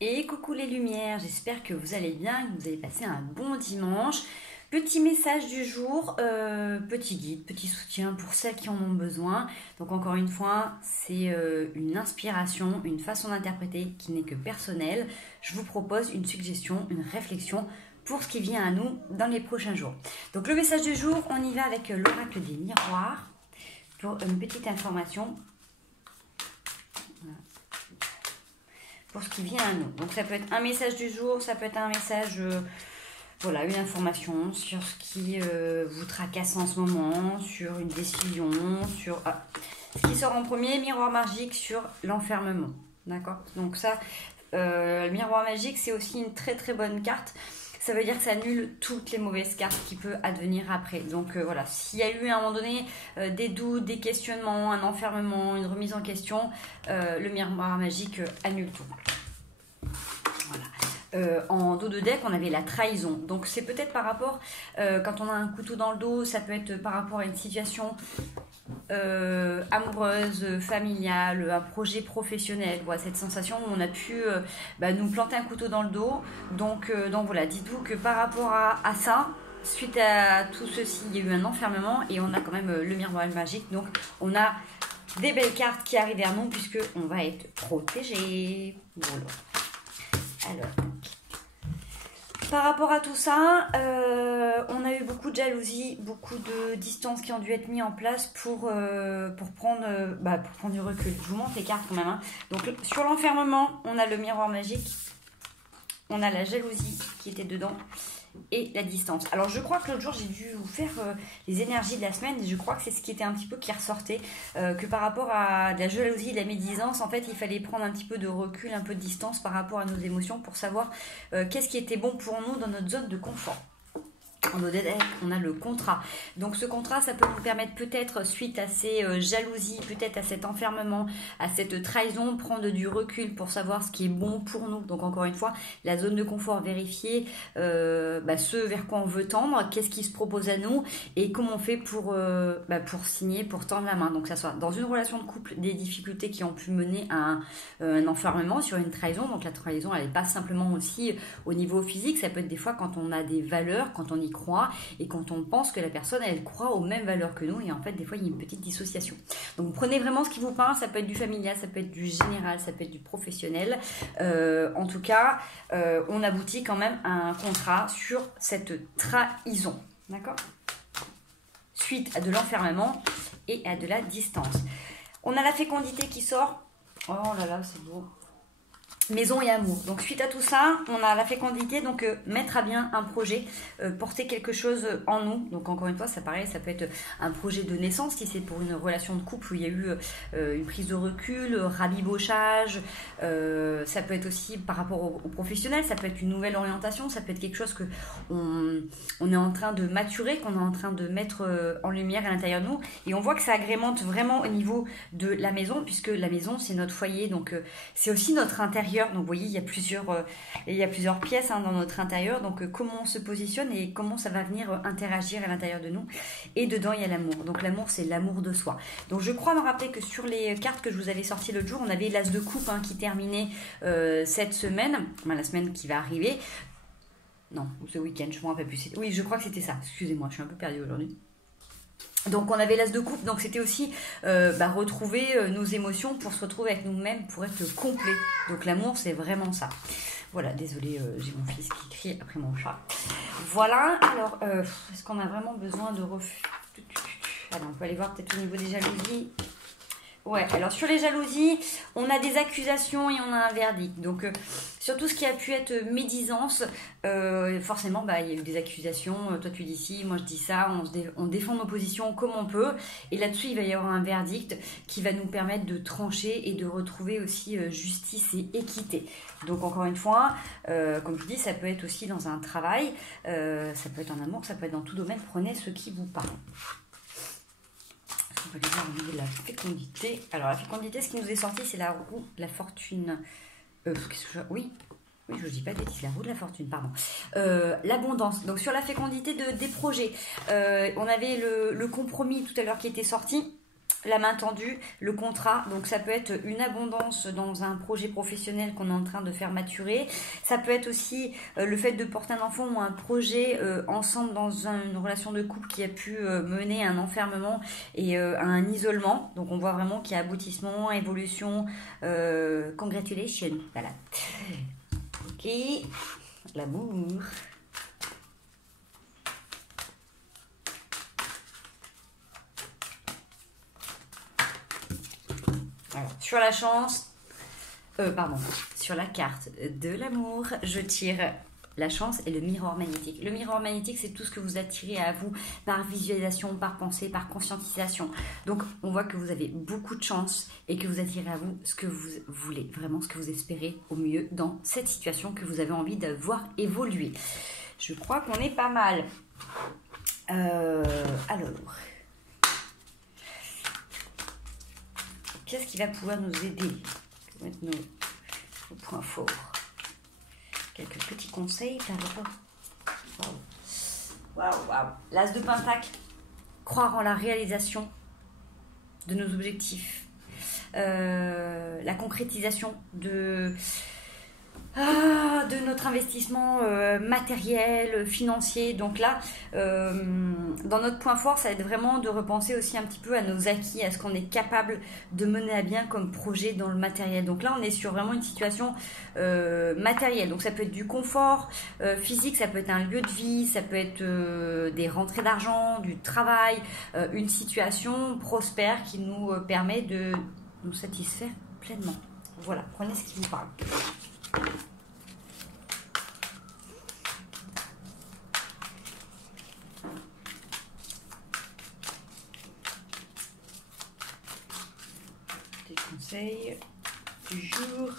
Et coucou les lumières, j'espère que vous allez bien, que vous avez passé un bon dimanche. Petit message du jour, petit guide, petit soutien pour celles qui en ont besoin. Donc encore une fois, c'est une inspiration, une façon d'interpréter qui n'est que personnelle. Je vous propose une suggestion, une réflexion pour ce qui vient à nous dans les prochains jours. Donc le message du jour, on y va avec l'oracle des miroirs pour une petite information. Pour ce qui vient à nous. Donc ça peut être un message du jour, ça peut être un message, voilà, une information sur ce qui vous tracasse en ce moment, sur une décision, sur... Ce qui sort en premier, miroir magique sur l'enfermement. D'accord? Donc ça, le miroir magique, c'est aussi une très très bonne carte. Ça veut dire que ça annule toutes les mauvaises cartes qui peuvent advenir après. Donc voilà, s'il y a eu à un moment donné des doutes, des questionnements, un enfermement, une remise en question, le miroir magique annule tout. Voilà. En dos de deck, on avait la trahison. Donc c'est peut-être par rapport, quand on a un couteau dans le dos, ça peut être par rapport à une situation amoureuse, familiale, un projet professionnel, voilà, cette sensation où on a pu nous planter un couteau dans le dos. Donc voilà, dites-vous que par rapport à ça, suite à tout ceci, il y a eu un enfermement et on a quand même le miroir magique. Donc on a des belles cartes qui arrivent vers nous puisque on va être protégé. Voilà. Alors, par rapport à tout ça, on a eu beaucoup de jalousie, beaucoup de distances qui ont dû être mis en place pour prendre du recul. Je vous montre les cartes quand même. Hein. Donc sur l'enfermement, on a le miroir magique, on a la jalousie qui était dedans et la distance. Alors je crois que l'autre jour j'ai dû vous faire les énergies de la semaine et je crois que c'est ce qui était un petit peu qui ressortait, que par rapport à de la jalousie et de la médisance, en fait il fallait prendre un petit peu de recul, un peu de distance par rapport à nos émotions pour savoir qu'est-ce qui était bon pour nous dans notre zone de confort. En dos de deck, on a le contrat. Donc ce contrat, ça peut nous permettre peut-être, suite à ces jalousies, peut-être à cet enfermement, à cette trahison, prendre du recul pour savoir ce qui est bon pour nous. Donc encore une fois, la zone de confort, vérifier ce vers quoi on veut tendre, qu'est-ce qui se propose à nous et comment on fait pour signer, pour tendre la main. Donc ça soit dans une relation de couple, des difficultés qui ont pu mener à un enfermement sur une trahison. Donc la trahison, elle n'est pas simplement aussi au niveau physique, ça peut être des fois quand on a des valeurs, quand on y croit et quand on pense que la personne elle croit aux mêmes valeurs que nous et en fait des fois il y a une petite dissociation. Donc prenez vraiment ce qui vous parle, ça peut être du familial, ça peut être du général, ça peut être du professionnel. En tout cas, on aboutit quand même à un contrat sur cette trahison. D'accord? Suite à de l'enfermement et à de la distance. On a la fécondité qui sort. Oh là là, c'est beau. Maison et amour. Donc suite à tout ça, on a la fécondité, donc mettre à bien un projet, porter quelque chose en nous. Donc encore une fois, ça pareil, ça peut être un projet de naissance si c'est pour une relation de couple où il y a eu une prise de recul, rabibochage. Ça peut être aussi par rapport au professionnel, ça peut être une nouvelle orientation, ça peut être quelque chose que on est en train de maturer, qu'on est en train de mettre en lumière à l'intérieur de nous. Et on voit que ça agrémente vraiment au niveau de la maison, puisque la maison c'est notre foyer, donc c'est aussi notre intérieur. Donc vous voyez, il y a plusieurs pièces dans notre intérieur. Donc comment on se positionne et comment ça va venir interagir à l'intérieur de nous. Et dedans, il y a l'amour. Donc l'amour, c'est l'amour de soi. Donc je crois me rappeler que sur les cartes que je vous avais sorties l'autre jour, on avait l'as de coupe qui terminait cette semaine, la semaine qui va arriver. Non, ce week-end, je ne me rappelle plus. Oui, je crois que c'était ça. Excusez-moi, je suis un peu perdue aujourd'hui. Donc on avait l'as de coupe, donc c'était aussi retrouver nos émotions pour se retrouver avec nous-mêmes, pour être complet. Donc l'amour c'est vraiment ça. Voilà, désolée, j'ai mon fils qui crie après mon chat. Voilà, alors est-ce qu'on a vraiment besoin de on peut aller voir peut-être au niveau des jalousies. Ouais, alors sur les jalousies, on a des accusations et on a un verdict. Donc sur tout ce qui a pu être médisance, forcément il y a eu des accusations. Toi tu dis ci, moi je dis ça, on défend nos positions comme on peut. Et là-dessus il va y avoir un verdict qui va nous permettre de trancher et de retrouver aussi justice et équité. Donc encore une fois, comme je vous dis, ça peut être aussi dans un travail, ça peut être en amour, ça peut être dans tout domaine. Prenez ce qui vous parle. On va aller voir au niveau de la fécondité. Alors la fécondité, ce qui nous est sorti, c'est la roue de la fortune. Oui, je ne dis pas de bêtises, la roue de la fortune, pardon. L'abondance. Donc sur la fécondité des projets, on avait le compromis tout à l'heure qui était sorti. la main tendue, le contrat. Donc ça peut être une abondance dans un projet professionnel qu'on est en train de faire maturer. Ça peut être aussi le fait de porter un enfant ou un projet ensemble dans une relation de couple qui a pu mener à un enfermement et à un isolement. Donc on voit vraiment qu'il y a aboutissement, évolution, congratulations. Voilà. Ok, l'amour. Alors, sur la chance, sur la carte de l'amour, je tire la chance et le miroir magnétique. Le miroir magnétique, c'est tout ce que vous attirez à vous par visualisation, par pensée, par conscientisation. Donc, on voit que vous avez beaucoup de chance et que vous attirez à vous ce que vous voulez, vraiment ce que vous espérez au mieux dans cette situation que vous avez envie de voir évoluer. Je crois qu'on est pas mal. Alors... qu'est-ce qui va pouvoir nous aider? Mettre nos points forts. Quelques petits conseils par rapport. Waouh. L'As de Pentacle. Croire en la réalisation de nos objectifs. La concrétisation de notre investissement matériel, financier. Donc là, dans notre point fort, ça va être vraiment de repenser aussi un petit peu à nos acquis, à ce qu'on est capable de mener à bien comme projet dans le matériel. Donc là, on est sur vraiment une situation matérielle. Donc ça peut être du confort physique, ça peut être un lieu de vie, ça peut être des rentrées d'argent, du travail, une situation prospère qui nous permet de nous satisfaire pleinement. Voilà, prenez ce qui vous parle. Des conseils du jour.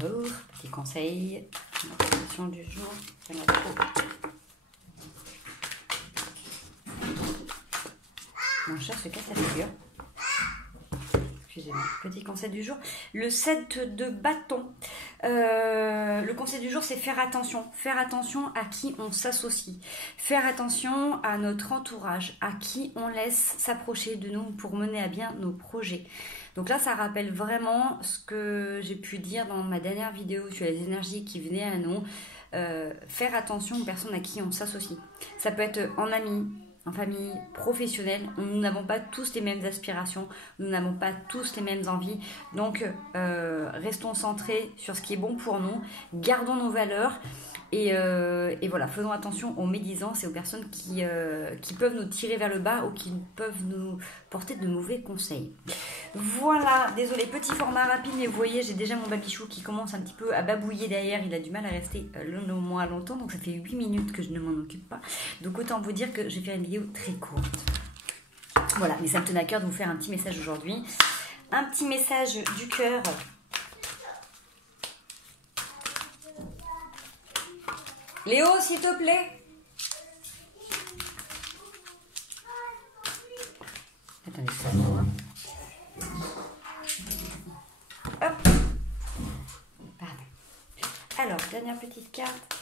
Alors, petit conseil, l'information du jour. Mon chat se casse la figure. Excusez-moi. Petit conseil du jour. Le 7 de bâton. Le conseil du jour, c'est faire attention. Faire attention à qui on s'associe. Faire attention à notre entourage, à qui on laisse s'approcher de nous pour mener à bien nos projets. Donc là, ça rappelle vraiment ce que j'ai pu dire dans ma dernière vidéo sur les énergies qui venaient à nous. Faire attention aux personnes à qui on s'associe. Ça peut être en amis, en famille, professionnelle. Nous n'avons pas tous les mêmes aspirations, nous n'avons pas tous les mêmes envies. Donc, restons centrés sur ce qui est bon pour nous, gardons nos valeurs et voilà, faisons attention aux médisances et aux personnes qui peuvent nous tirer vers le bas ou qui peuvent nous porter de mauvais conseils. Voilà, désolé, petit format rapide, mais vous voyez, j'ai déjà mon babichou qui commence un petit peu à babouiller derrière. Il a du mal à rester moins longtemps, donc ça fait 8 minutes que je ne m'en occupe pas. Donc autant vous dire que je vais faire une vidéo très courte. Voilà, mais ça me tenait à cœur de vous faire un petit message aujourd'hui. Un petit message du cœur. Léo, s'il te plaît. Attendez, ça va. Hop. Pardon. Alors, dernière petite carte.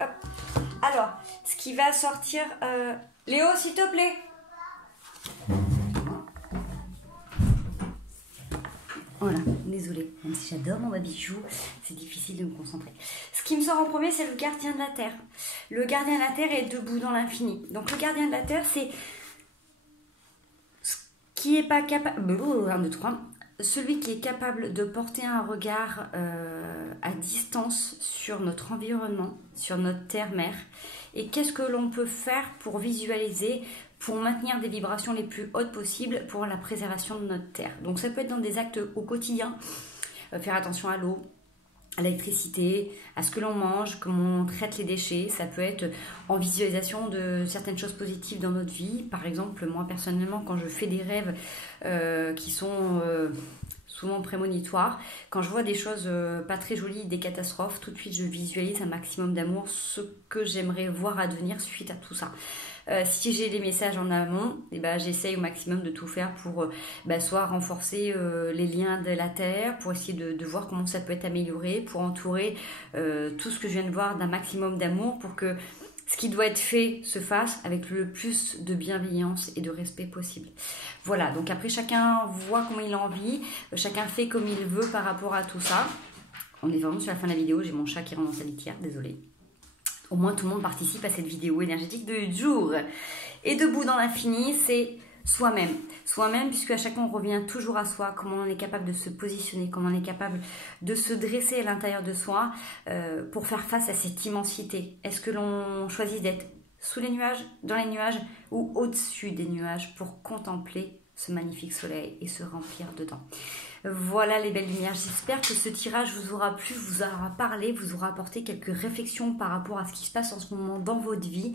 Hop. Alors, ce qui va sortir... Léo, s'il te plaît. Voilà, désolée. Même si j'adore mon babichou, c'est difficile de me concentrer. Ce qui me sort en premier, c'est le gardien de la Terre. Le gardien de la Terre est debout dans l'infini. Donc, le gardien de la Terre, c'est... qui est pas capable... 1, 2, 3. Celui qui est capable de porter un regard à distance sur notre environnement, sur notre terre-mère. Et qu'est-ce que l'on peut faire pour visualiser, pour maintenir des vibrations les plus hautes possibles pour la préservation de notre terre. Donc ça peut être dans des actes au quotidien, faire attention à l'eau, à l'électricité, à ce que l'on mange, comment on traite les déchets. Ça peut être en visualisation de certaines choses positives dans notre vie. Par exemple, moi personnellement, quand je fais des rêves qui sont souvent prémonitoire. Quand je vois des choses pas très jolies, des catastrophes, tout de suite je visualise un maximum d'amour, ce que j'aimerais voir advenir suite à tout ça. Si j'ai les messages en amont, j'essaye au maximum de tout faire pour soit renforcer les liens de la Terre, pour essayer de voir comment ça peut être amélioré, pour entourer tout ce que je viens de voir d'un maximum d'amour pour que ce qui doit être fait se fasse avec le plus de bienveillance et de respect possible. Voilà, donc après chacun voit comment il a envie, chacun fait comme il veut par rapport à tout ça. On est vraiment sur la fin de la vidéo, j'ai mon chat qui rentre dans sa litière, désolée. Au moins tout le monde participe à cette vidéo énergétique de jour. Et debout dans l'infini, c'est soi-même. Soi-même, puisque à chaque fois on revient toujours à soi, comment on est capable de se positionner, comment on est capable de se dresser à l'intérieur de soi pour faire face à cette immensité. Est-ce que l'on choisit d'être sous les nuages, dans les nuages ou au-dessus des nuages pour contempler ce magnifique soleil et se remplir dedans? Voilà les belles lumières, j'espère que ce tirage vous aura plu, vous aura parlé, vous aura apporté quelques réflexions par rapport à ce qui se passe en ce moment dans votre vie.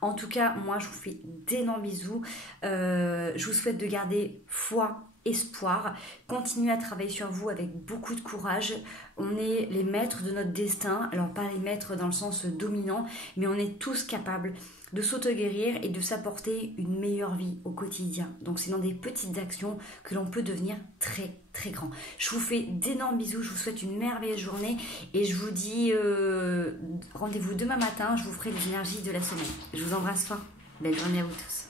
En tout cas, moi je vous fais d'énormes bisous, je vous souhaite de garder foi, espoir, continuez à travailler sur vous avec beaucoup de courage. On est les maîtres de notre destin, alors pas les maîtres dans le sens dominant, mais on est tous capables de s'auto-guérir et de s'apporter une meilleure vie au quotidien. Donc c'est dans des petites actions que l'on peut devenir très très grand. Je vous fais d'énormes bisous, je vous souhaite une merveilleuse journée et je vous dis rendez-vous demain matin, je vous ferai les énergies de la semaine. Je vous embrasse fort, belle journée à vous tous.